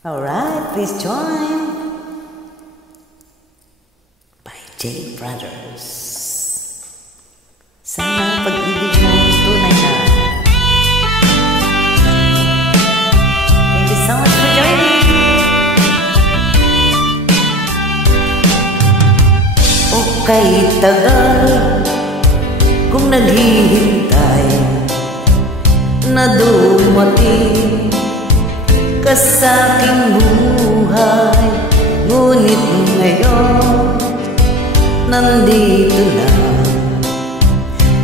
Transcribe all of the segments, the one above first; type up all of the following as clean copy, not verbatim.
Alright, please join by J Brothers. Sana pag-ibig mo tunay na. Thank you so much for joining. O kay tagal kung naghihintay na dumating ka sa'king buhay, ngunit ngayon nandito na.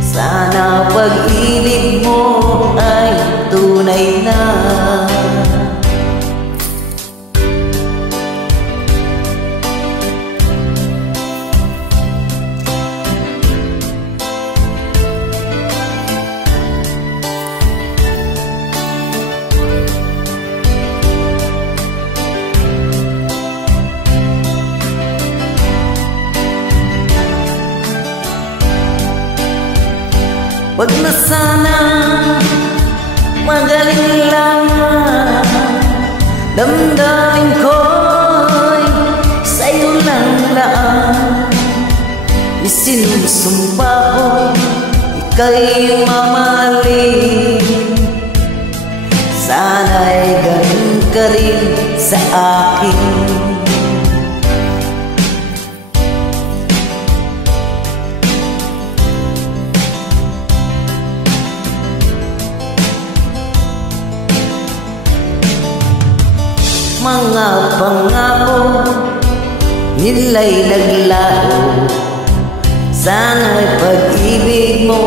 Sana pag-ibig mo ay tunay na. Wag na sana magaling lang, damdamin ko'y sa'yo lang laan. Isinusumpa ko ika'y mamahalin, sana'y ganun ka rin sa akin. Mga pangako nila'y naglaho, sana'y pag-ibig mo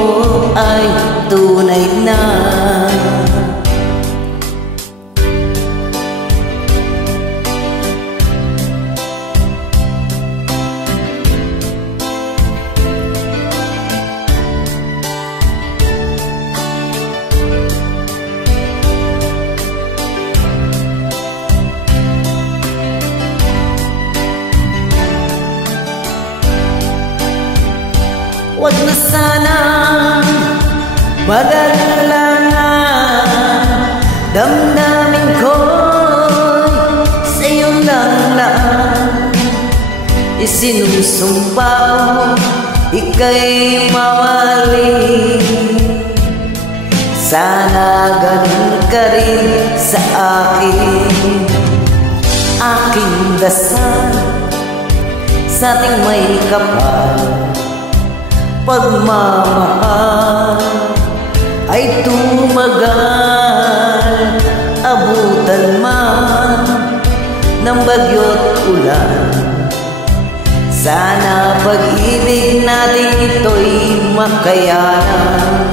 ay tunay na. Wag na sana mag-alalangan, damdamin ko'y sa'yo lang laan. Isinusumpa ko ika'y mamahalin, sana ganun ka rin sa akin. Aking dasal sa'ting may kapal, pagmamahal ay tumagal. Abutan man ng bagyo't ulan, sana pag-ibig natin ito'y makayanan.